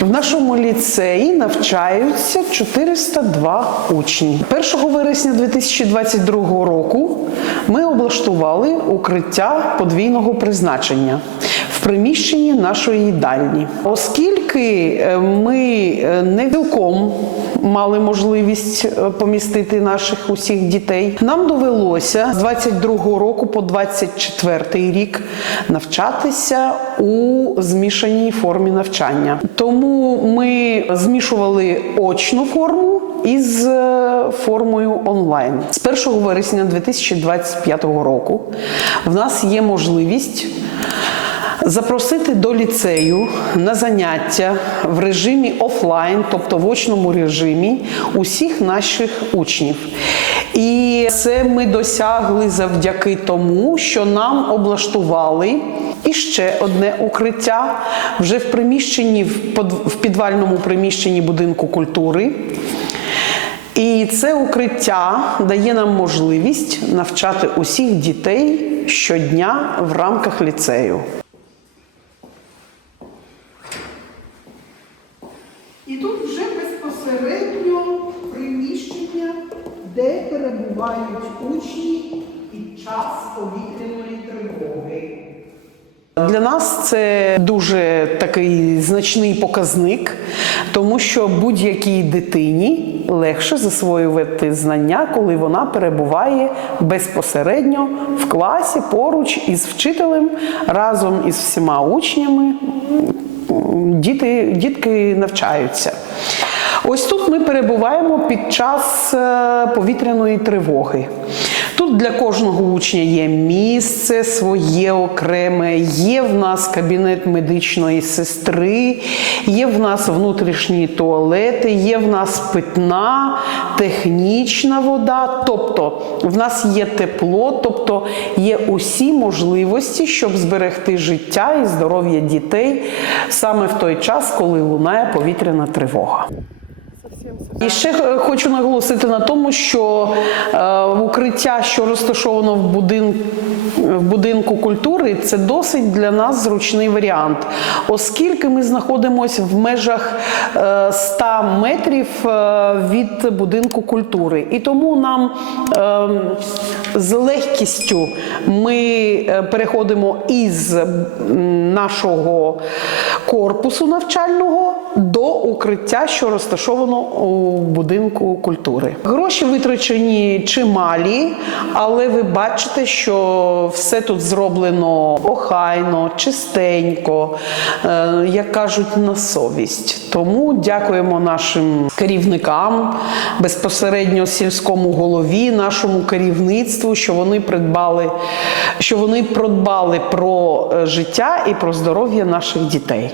В нашому ліцеї навчаються 402 учні. 1 вересня 2022 року ми облаштували укриття подвійного призначення в приміщенні нашої їдальні. Оскільки е, ми е, не цілком мали можливість е, помістити наших усіх дітей, нам довелося з 22 року по 24 рік навчатися у змішаній формі навчання. Тому ми змішували очну форму із формою онлайн. З 1 вересня 2025 року в нас є можливість запросити до ліцею на заняття в режимі офлайн, тобто в очному режимі, усіх наших учнів. І це ми досягли завдяки тому, що нам облаштували і ще одне укриття вже в приміщенні, в підвальному приміщенні будинку культури. І це укриття дає нам можливість навчати усіх дітей щодня в рамках ліцею. І тут вже безпосередньо приміщення, де перебувають учні під час повітряної тривоги. Для нас це дуже такий значний показник, тому що будь-якій дитині легше засвоювати знання, коли вона перебуває безпосередньо в класі поруч із вчителем разом із всіма учнями. Діти, дітки навчаються. Ось тут ми перебуваємо під час е, повітряної тривоги. Тут для кожного учня є місце своє окреме, є в нас кабінет медичної сестри, є в нас внутрішні туалети, є в нас питна, технічна вода, тобто в нас є тепло, тобто є усі можливості, щоб зберегти життя і здоров'я дітей саме в той час, коли лунає повітряна тривога. І ще е, хочу наголосити на тому, що е, укриття, що розташовано в будинку, в будинку культури, це досить для нас зручний варіант, оскільки ми знаходимося в межах е, 100 метрів е, від будинку культури. І тому нам е, з легкістю ми переходимо із нашого корпусу навчального до укриття, що розташовано у будинку культури. Гроші витрачені чималі, але ви бачите, що все тут зроблено охайно, чистенько, е, як кажуть, на совість. Тому дякуємо нашим керівникам, безпосередньо сільському голові, нашому керівництву, що вони придбали, що вони продбали про е, життя і про здоров'я наших дітей.